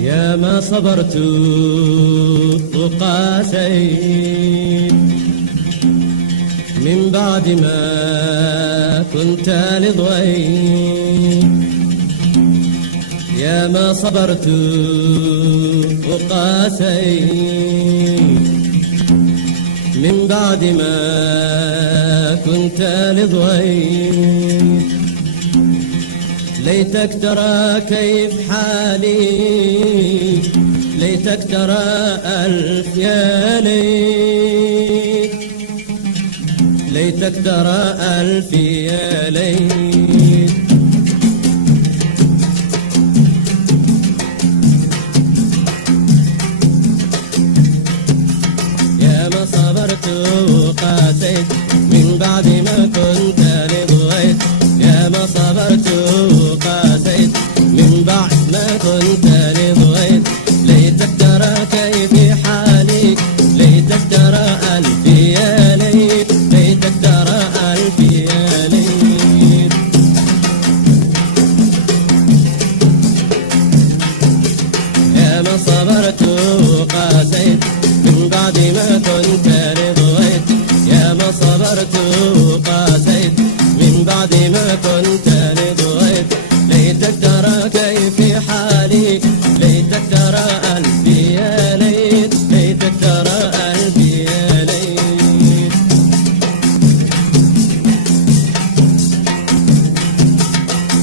يا ما صبرت وقاسيت من بعد ما كنت لضويت. يا ما صبرت وقاسيت من بعد ما كنت لضويت. ليتك ترى كيف حالي، ليتك ترى ألف يا ليت، ليتك ترى ألف يا ليت. يا ما صبرت وقاسيت من بعد ما كنت لضويت. يا ما صبرت وقاسيت من بعد ما كنت لضويت. ليتك ترى كيف حالي، ليتك ترى ألف يا ليت، ليتك ترى ألف يا ليت. يا ما صبرت وقاسيت من بعد ما كنت لضويت. يا ما صبرت وقاسيت من بعد ما كنت لضويت. ليتك ترى كيف حالي، ليتك ترى ألف يا ليت، ليتك ترى ألف يا ليت.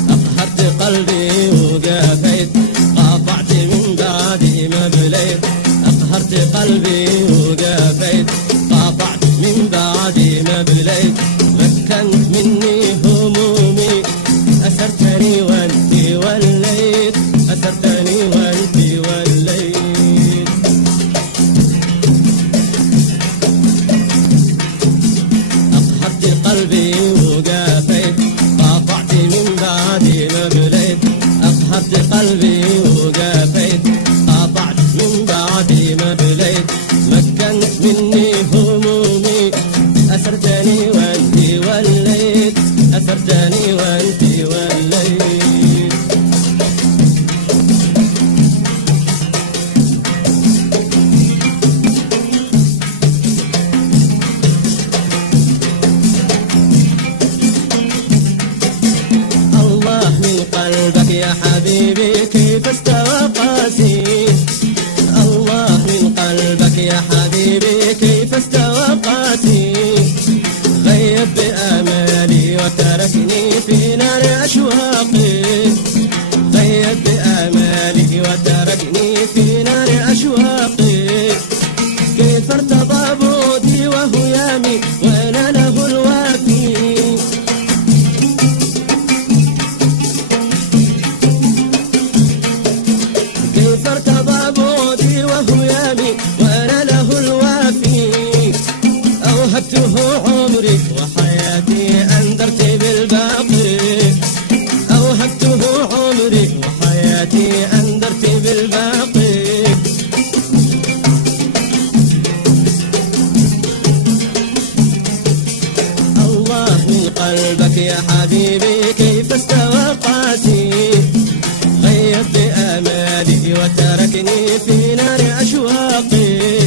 أقهرت قلبي وقافيت، قاطعت من بعد ما بليت. أقهرت قلبي وقافيت، قاطعت من بعد ما بليت. مكنت مني همومي، أسرتني وانت وليت، أسرتني وانت وليت. أقهرت قلبي وقافيت، قاطعت من بعد ما بليت. أقهرت قلبي وقافيت، قاطعت من بعد ما بليت. مكنت مني همومي، أسرتني وانت وليت، أسرتني وانت وليت. الله من قلبك يا حبيبي كيف استوى قاسي. الله من قلبك يا حبيبي كيف استوى قاسي. غيب بآمالي وتركني في نار أشواقي. غيب بآمالي وتركني في نار أشواقي. كيف ارتضى بعدي وهيامي وأنا له الوافي. كيف ارتضى بعدي وهيامي وأنا له الوافي. أوهبته عمري وحياتي أندرت بالباقي. أوهبته عمري وحياتي أندرت بالباقي. الله من قلبك يا حبيبي كيف استوى قاسي. غيب بآمالي وتركني في نار أشواقي.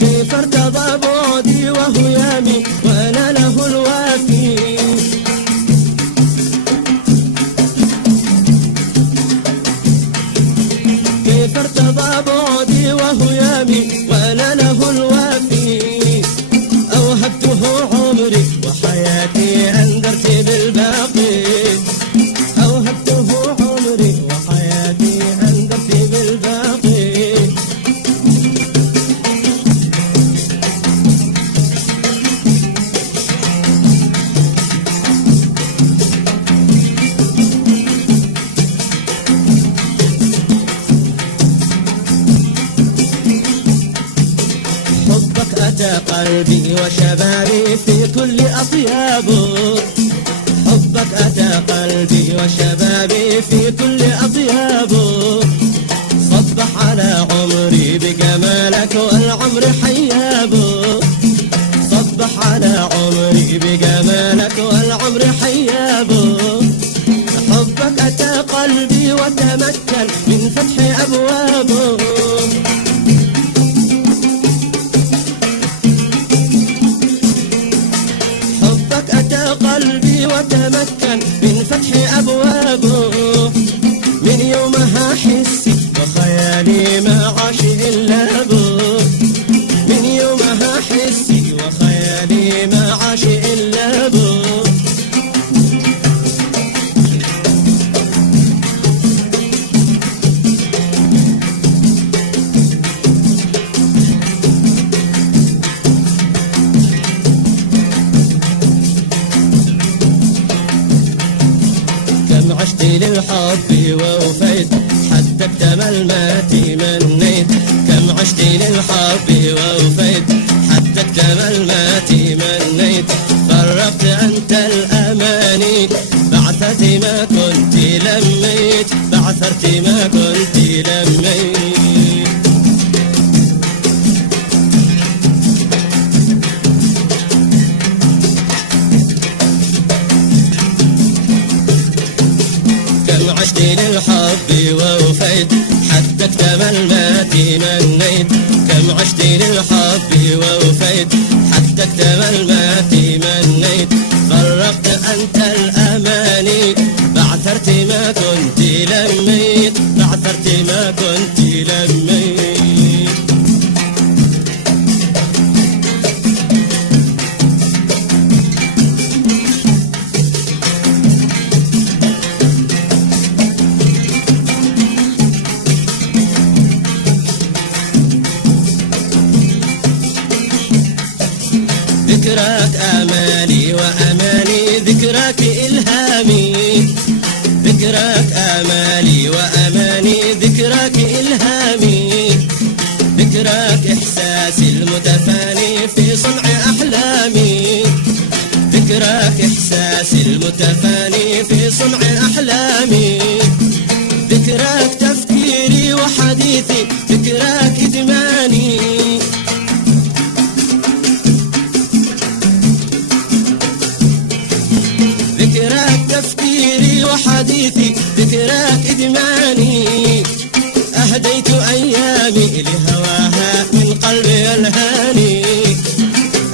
كيف ارتضى بعدي وهيامي وأنا له الوافي. كيف ارتضى بعدي وهيامي وأنا له الوافي. أوهبته عمري وحياتي أندرت بالباقي. أوهبته عمري وحياتي أندرت بالباقي. حبك أتى قلبي وشبابي في كل أطيابه. حبك أتى قلبي وشبابي في كل أطيابه. صبح على عمري بجمالك والعمر حيابه. صبح على عمري بجمالك والعمر حيابه. حبك أتى قلبي قلبي وتمكن من فتح أبوابه. حبك أتى قلبي وتمكن من فتح أبوابه. من يومها حسي وخيالي ما عاش إلا بو. من يومها حسي وخيالي ما عاش إلا بو. كم عشت للحب ووفيت حتى اكتمل ما تمنيت. كم عشت للحب ووفيت حتى اكتمل ما تمنيت. فرقت أنت الأماني بعثرت ما كنت لميت. بعثرت ما كنت لميت. كم عشت للحب ووفيت حتى اكتمل ما تمنيت. كم عشت للحب ووفيت حتى اكتمل ما تمنيت. فرقت أنت الأماني بعثرت ما كنت لميت. بعثرت ما كنت لميت. ذكراك آمالي وأماني ذكراك إلهامي. ذكراك آمالي وأماني ذكراك إلهامي. ذكراك إحساسي المتفاني في صنع أحلامي. ذكراك إحساسي المتفاني في صنع أحلامي. ذكراك تفكيري وحديثي. ذكراك إدماني. ذكراك تفكيري وحديثي. ذكراك إدماني. أهديت أيامي لهواها من قلبي الهاني.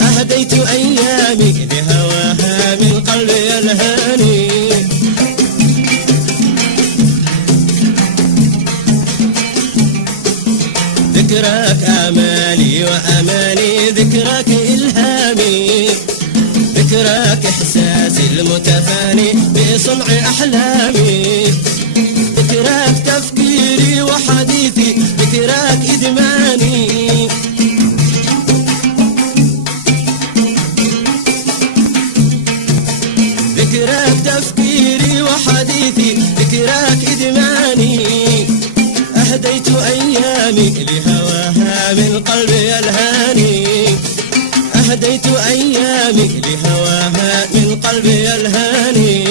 أهديت أيامي لهواها من قلبي الهاني. ذكراك آمالي وأماني ذكراك إلهامي. ذكراك إحساسي المتفاني بصنع أحلامي. ذكراك تفكيري وحديثي. ذكراك إدماني. ذكراك تفكيري وحديثي. ذكراك إدماني. أهديت أيامي لهواها من قلبي الهاني. أهديت أيامي لهواها من قلبي الهاني.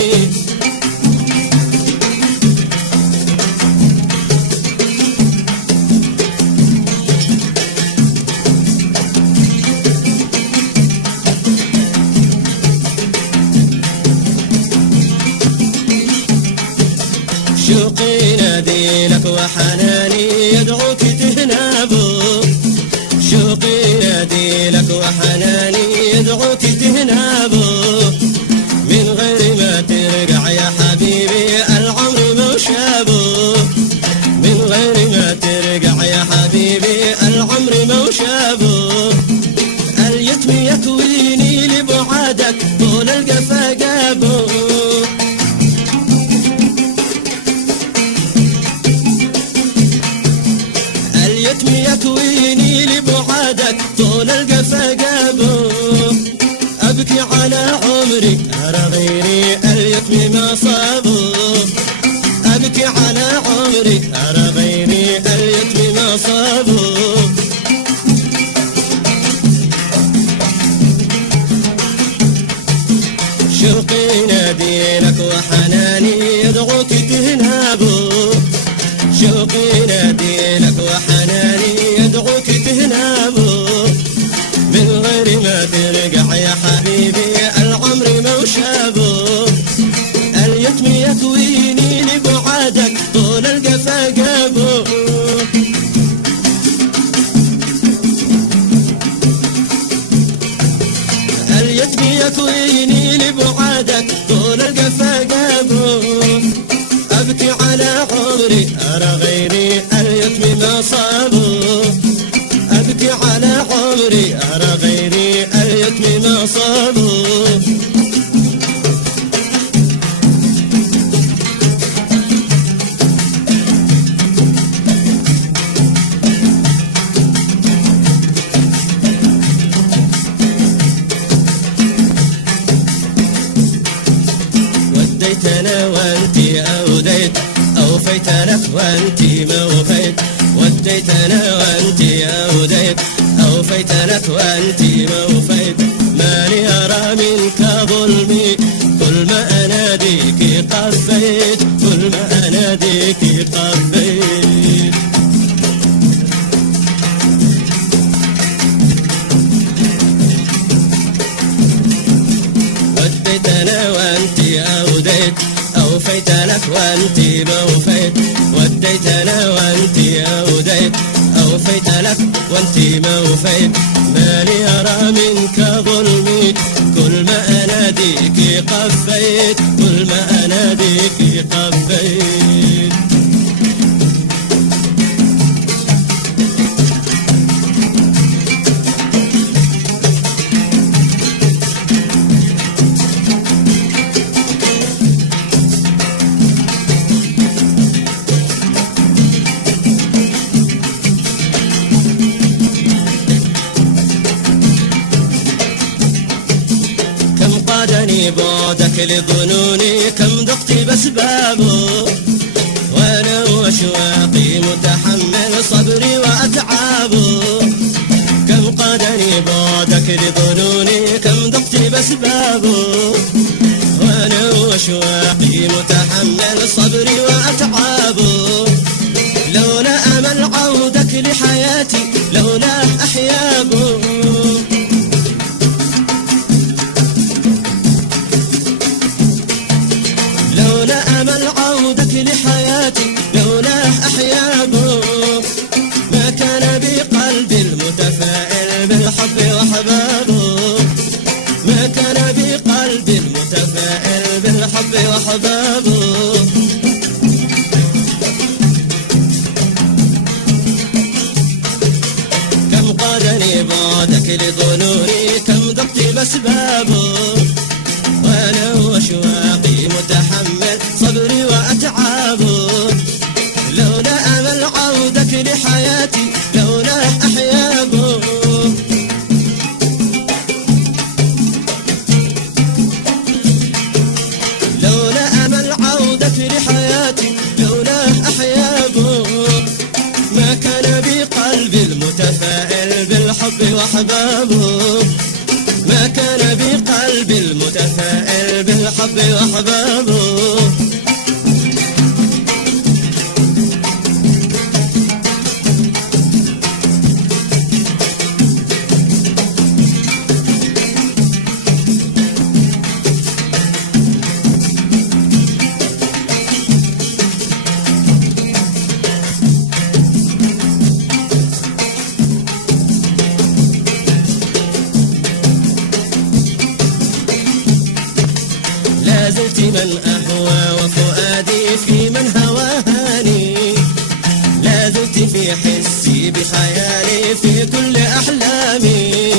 شوقي نادي لك وحناني يدعوك تهنابو. شوقي نادي لك وحناني يدعوك تهنابو. من غير ما ترجع يا حبيبي العمر موشابو. من غير ما ترجع يا حبيبي العمر موشابو. اليتم يكويني لبعادك طول القفا جابو. اليتم يكويني لبعادك طول القفا جابو. أبكي على عمري أرى غيري اليتم ما صابو. أبكي على عمري أرى غيري اليتم ما صابو. شوقي نادي لك وحناني يدعوك تهنابو. شوقي نادي لك وحناني يدعوك تهنابو. من غير ما ترجع يا حبيبي العمر موشابو. اليتم أبكي على عمري أرى غيري اليتم ما صابوا، أبكي على عمري أرى غيري اليتم ما صابوا. وديتنا وانتي أوديت، أوفيت لك وانتي ما وفيت. وديتنا وانتي أوديت، أوفيت لك وانتي ما وفيت. ما لي أرى منك ظلمي، كل ما أناديك قفيت، كل ما أناديك قفيت. وديتنا وانتي أوديت، أوفيت لك وانتي ما وفيت. وديتنا وانتي أوديت، أوفيت لك وانتي ما وفيت. ما لي أرى منك ظلمي، كل ما أناديك قفيت، كل ما أناديك قفيت. قادني بعدك لظنوني، كم ذقت بأسبابه، وأنا وأشواقي متحمل صبري وأتعابه. كم قادني بعدك لظنوني، كم ذقت بأسبابه، وأنا وأشواقي متحمل صبري وأتعابه. لولا أمل عودك لحياتي، لولا أحيابه. لولا أمل عودك لحياتي، لولا أحيابه. ما كان بقلبي المتفائل بالحب وأحبابه، ما كان بقلبي المتفائل بالحب وأحبابه. كم قادني بعدك لظنوني، كم ذقت بأسبابه، وأنا وأشواقي متحمل صبري وأتعابه. لولا أمل عودك لحياتي، لولا أحيابه. لولا أمل عودك لحياتي، لولا أحيابه. ما كان بقلبي المتفائل بالحب وأحبابه، ما كان بقلبي المتفائل بالحب وأحبابه. لازلت من أهوى وفؤادي في من هواني، لازلت في حسي بخيالي في كل أحلامي.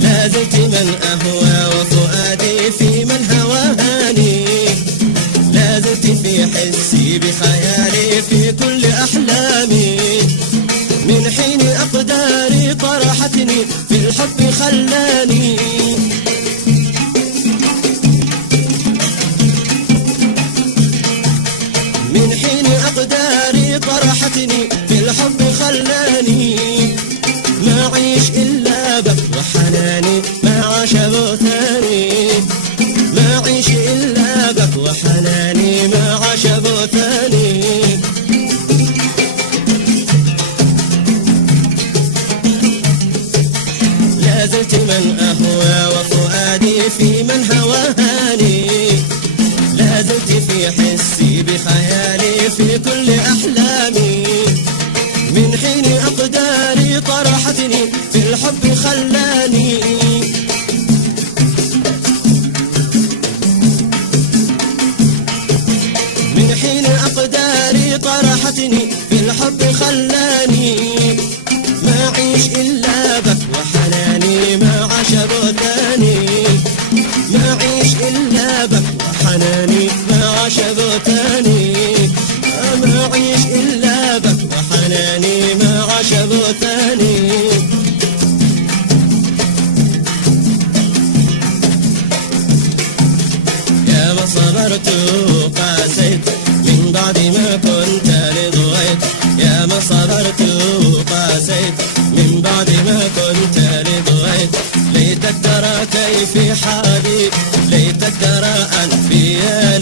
لازلت من أهوى وفؤادي في من هواني، لازلت في حسي بخيالي في كل أحلامي. من حين أقداري طرحتني في الحب خلاني، من حين أقداري طرحتني في الحب خلاني. ما عيش إلا بك وحناني، ما عاش بوثاني. ما عيش إلا بك وحناني، ما عاش بوثاني. لازلت من أهوى وفؤادي في من هواني، لازلت في حسي بخيالي في كل أحلامي. من حين أقداري طرحتني في الحب خلاني. من حين أقداري طرحتني في الحب خلاني ما أعيش إلا بك وحناني مع شبوتاني ما أعيش إلا بك وحناني مع شبوتاني ما أعيش إلا بك وحناني مع شبوتاني يا ما صبرت وقاسيت من بعد ما كنت رضيت يا ما صبرت وقاسيت من بعد ما كنت رضيت ليتك ترى كيف حالي ليتك ترى أنفيالي